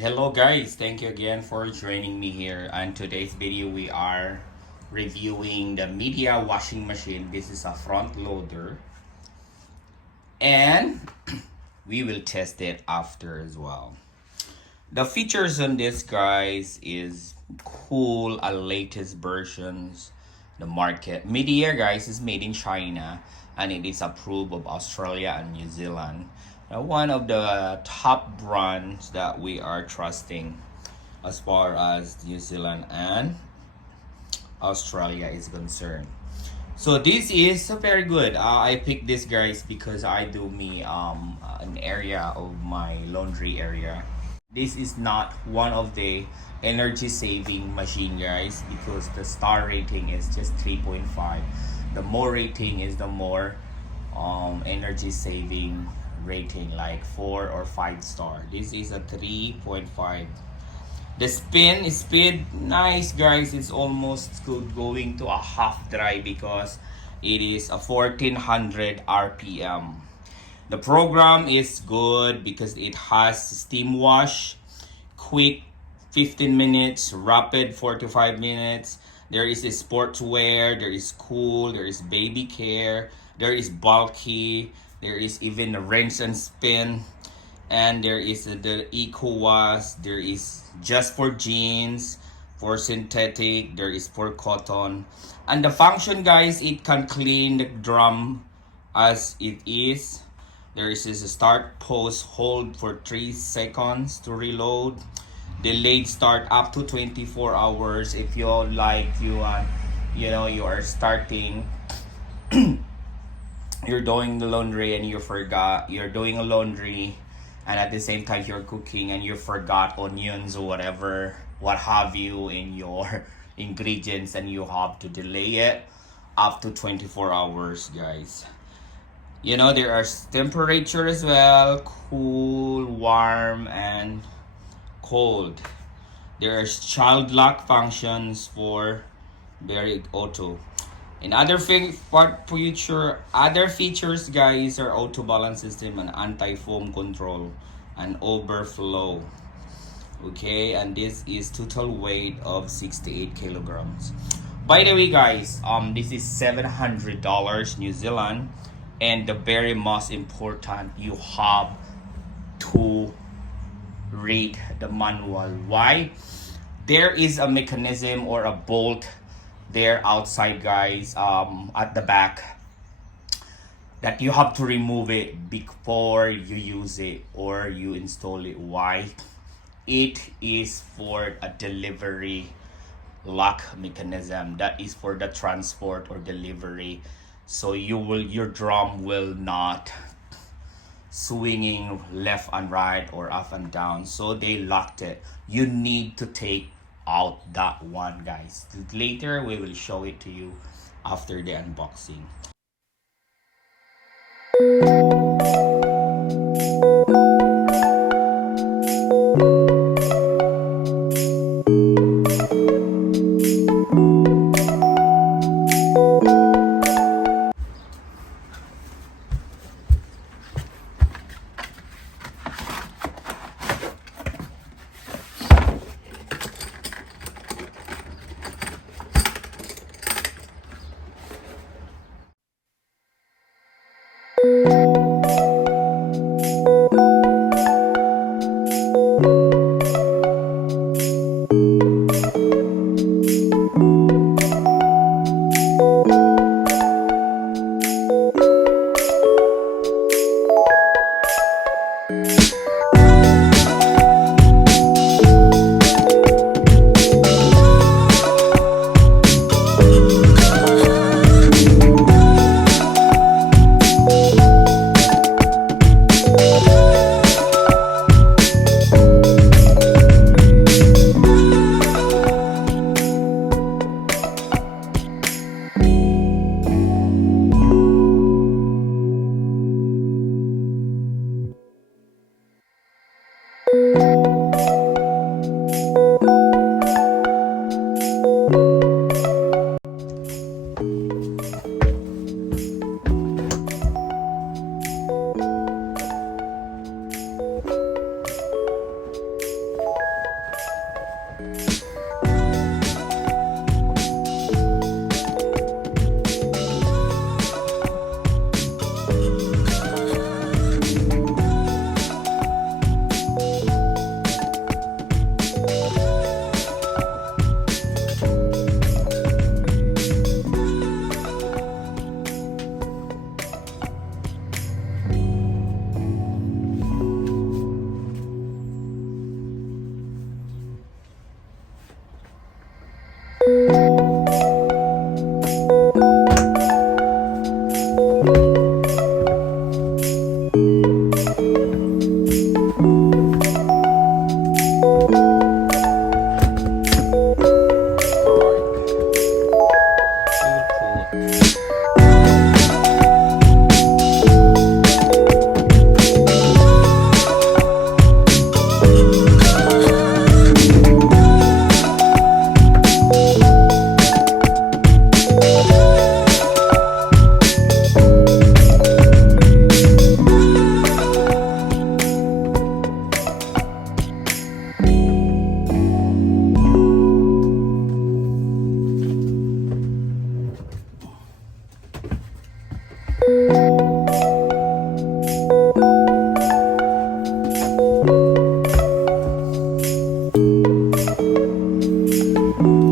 Hello guys, thank you again for joining me here. And today's video we are reviewing the MIDEA washing machine. This is a front loader and we will test it after as well. The features on this guys is cool, latest versions. The market MIDEA guys is made in China and it is approved of Australia and New Zealand. One of the top brands that we are trusting as far as New Zealand and Australia is concerned. So this is very good. I picked this guys because I do me an area of my laundry area. This is not one of the energy saving machine guys because the star rating is just 3.5. The more rating is the more energy saving rating, like 4 or 5 star. This is a 3.5. The spin speed nice guys, it's almost good going to a half dry because it is a 1400 rpm. The program is good because it has steam wash, quick 15 minutes, rapid 45 minutes. There is a sportswear, there is cool, there is baby care, there is bulky, there is even a rinse and spin, and there is the eco wash. There is just for jeans, for synthetic, there is for cotton. And the function guys, it can clean the drum as it is. There is a start, pause, hold for 3 seconds to reload. Delayed start up to 24 hours if you like you are starting you're doing the laundry and you forgot you're doing a laundry, and at the same time you're cooking and you forgot onions or whatever what have you in your ingredients, and you have to delay it up to 24 hours guys. There are temperature as well, cool, warm, and cold. There are child lock functions for very auto. And other features guys are auto balance system and anti-foam control and overflow. Okay, and this is total weight of 68 kilograms. By the way guys, this is $700 New Zealand, and the very most important, you have to read the manual. Why? There is a mechanism or a bolt there outside guys, at the back, that you have to remove it before you use it or you install it. Why? It is for a delivery lock mechanism, that is for the transport or delivery, so your drum will not swinging left and right or up and down, so they locked it. You need to take out that one guys. Later we will show it to you after the unboxing.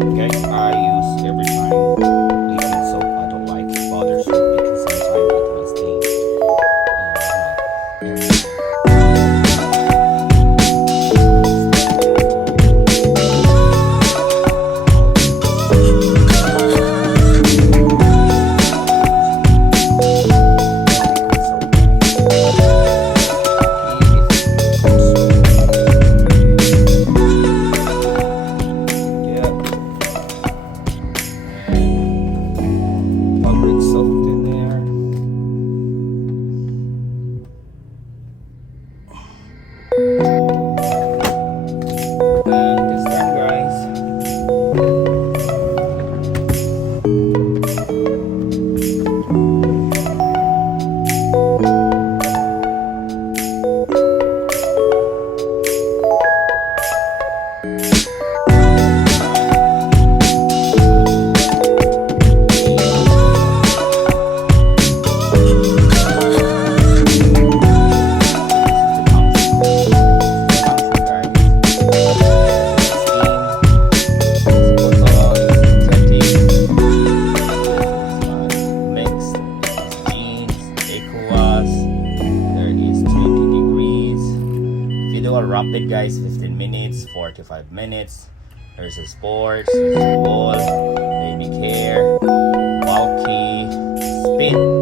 Okay, I use every time liquid soap. I don't like powder soap because sometimes it will stain my area. Fabric soaked in there. And it's done, guys. Rapid, guys, 15 minutes, 45 minutes. There's a sports, there's a wall, baby care, bulky, spin.